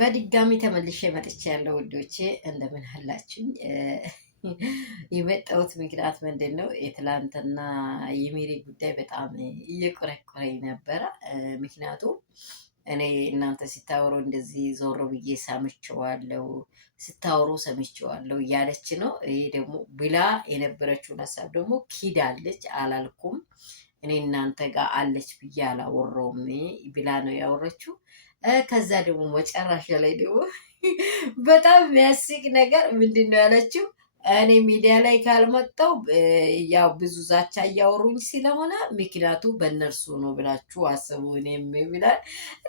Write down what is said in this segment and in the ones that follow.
በድጋሚ ተመልሼ መጥቻለሁ ውዶቼ፣ እንደምን አላችሁኝ? የመጣሁት ምክንያት ምንድን ነው? የትላንትና የሜሪ ጉዳይ በጣም እየቆረቆረኝ ነበረ። ምክንያቱም እኔ እናንተ ሲታወሩ እንደዚህ ዞሮ ብዬ ሰምቼዋለሁ፣ ስታወሩ ሰምቼዋለሁ እያለች ነው። ይሄ ደግሞ ብላ የነበረችውን ሀሳብ ደግሞ ኪዳለች። አላልኩም እኔ እናንተ ጋር አለች ብዬ አላወራውም ብላ ነው ያወረችው። ከዛ ደግሞ መጨረሻ ላይ ደግሞ በጣም የሚያስቅ ነገር ምንድን ነው ያለችው? እኔ ሚዲያ ላይ ካልመጣው ያው ብዙ ዛቻ እያወሩኝ ስለሆነ ምክንያቱ በእነርሱ ነው ብላችሁ አስቡ። እኔም ብላል።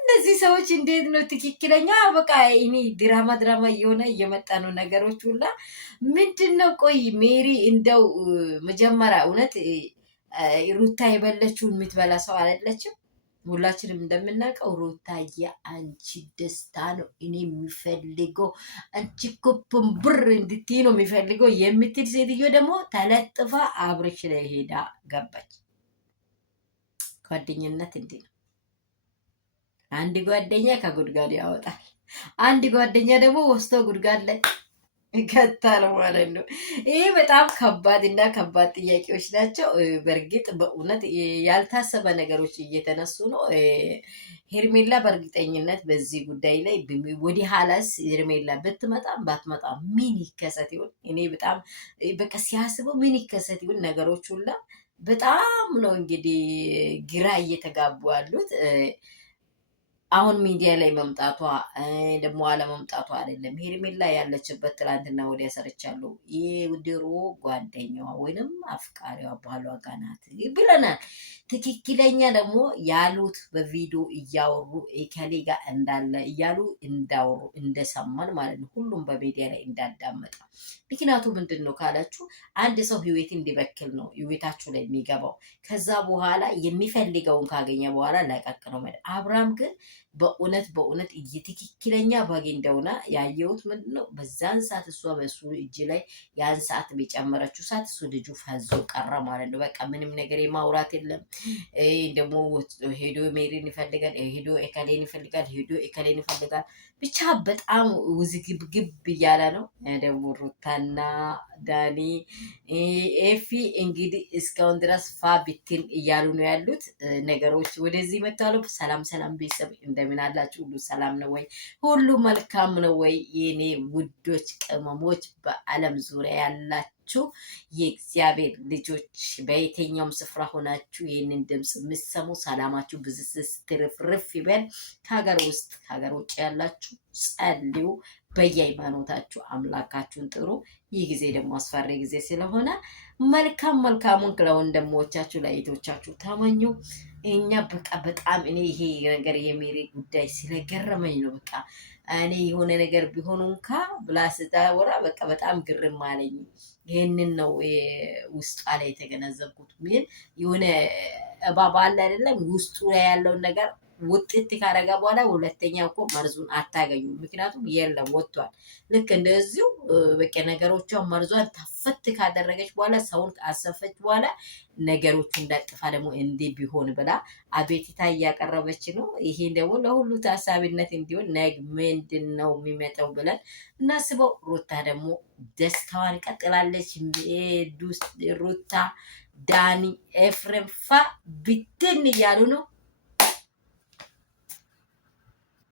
እነዚህ ሰዎች እንዴት ነው ትክክለኛ በቃ እኔ ድራማ እየሆነ እየመጣ ነው ነገሮች ሁላ። ምንድን ነው ቆይ ሜሪ እንደው መጀመሪያ እውነት ሩታ የበለችውን የምትበላ ሰው አይደለችም። ሁላችንም እንደምናውቀው ሩታዬ አንቺ ደስታ ነው እኔ የሚፈልገው፣ አንቺ ኮፕን ብር እንድትይ ነው የሚፈልገው የምትል ሴትዮ ደግሞ ተለጥፋ አብርሽ ላይ ሄዳ ገባች። ጓደኝነት እንዲህ ነው። አንድ ጓደኛ ከጉድጓድ ያወጣል፣ አንድ ጓደኛ ደግሞ ወስቶ ጉድጓድ ላይ ይከታል ማለት ነው። ይህ በጣም ከባድ እና ከባድ ጥያቄዎች ናቸው። በእርግጥ በእውነት ያልታሰበ ነገሮች እየተነሱ ነው። ሄርሜላ በእርግጠኝነት በዚህ ጉዳይ ላይ ወደ ኋላስ ሄርሜላ ብትመጣም ባትመጣም ምን ይከሰት ይሆን? እኔ በጣም በቃ ሲያስበው ምን ይከሰት ይሆን ነገሮች ሁላ በጣም ነው እንግዲህ ግራ እየተጋቡ ያሉት። አሁን ሚዲያ ላይ መምጣቷ ደግሞ አለመምጣቷ አይደለም። ሄርሜላ ያለችበት ትላንትና ወዲያ ሰርቻለሁ የድሮ ጓደኛዋ ወይንም አፍቃሪዋ ባሏ ጋር ናት ብለናል። ትክክለኛ ደግሞ ያሉት በቪዲዮ እያወሩ ከሌ ጋር እንዳለ እያሉ እንዳወሩ እንደሰማን ማለት ነው። ሁሉም በሚዲያ ላይ እንዳዳመጠ። ምክንያቱ ምንድን ነው ካላችሁ አንድ ሰው ህይወት እንዲበክል ነው ህይወታችሁ ላይ የሚገባው። ከዛ በኋላ የሚፈልገውን ካገኘ በኋላ ለቀቅ ነው። አብርሃም ግን በእውነት ትክክለኛ ባጌ እንደሆነ ያየሁት ምንድን ነው በዛን ሰዓት እሷ በሱ እጅ ላይ ያን ሰዓት የጨመረችው ሰዓት እሱ ልጁ ፈዞ ቀረ ማለት ነው። በቃ ምንም ነገር የማውራት የለም። ደግሞ ሄዶ ሜሪን ይፈልጋል፣ ሄዶ ኤከሌን ይፈልጋል፣ ሄዶ ኤከሌን ይፈልጋል። ብቻ በጣም ውዝግብግብ እያለ ነው። ደግሞ ሩታና ዳኒ ኤፊ እንግዲህ እስካሁን ድረስ ፋ ብትን እያሉ ነው ያሉት ነገሮች ወደዚህ መጥተዋል። ሰላም ቤተሰብ እንደምን አላችሁ? ሁሉ ሰላም ነው ወይ? ሁሉ መልካም ነው ወይ? የኔ ውዶች ቅመሞች በዓለም ዙሪያ ያላችሁ የእግዚአብሔር ልጆች በየትኛውም ስፍራ ሆናችሁ ይህንን ድምፅ የምትሰሙ ሰላማችሁ ብዝዝዝ ትርፍርፍ ይበል። ከሀገር ውስጥ ከሀገር ውጭ ያላችሁ ጸልዩ፣ በየሃይማኖታችሁ አምላካችሁን ጥሩ። ይህ ጊዜ ደግሞ አስፈሪ ጊዜ ስለሆነ መልካሙን ለወንድሞቻችሁ ለእህቶቻችሁ ተመኙ። እኛ በቃ በጣም እኔ ይሄ ነገር የሜሪ ጉዳይ ስለገረመኝ ነው። በቃ እኔ የሆነ ነገር ቢሆኑ እንካ ብላ ስታወራ በቃ በጣም ግርም አለኝ። ይህንን ነው ውስጧ ላይ የተገነዘብኩት። ምን የሆነ እባብ አለ አይደለም ውስጡ ላይ ያለውን ነገር ውጤት ካረጋ በኋላ ሁለተኛ እኮ መርዙን አታገኙም። ምክንያቱም የለም ወጥቷል። ልክ እንደዚሁ በቃ ነገሮቿን መርዟን ተፈት ካደረገች በኋላ ሰውን አሰፈች በኋላ ነገሮቹ እንዳጥፋ ደግሞ እንዲህ ቢሆን ብላ አቤቲታ እያቀረበች ነው። ይሄን ደግሞ ለሁሉ ታሳቢነት እንዲሆን ነግ ምንድን ነው የሚመጣው ብለን እናስበው። ሩታ ደግሞ ደስታዋን ቀጥላለች። ሩታ ዳኒ ኤፍሬም ፋ ብትን እያሉ ነው።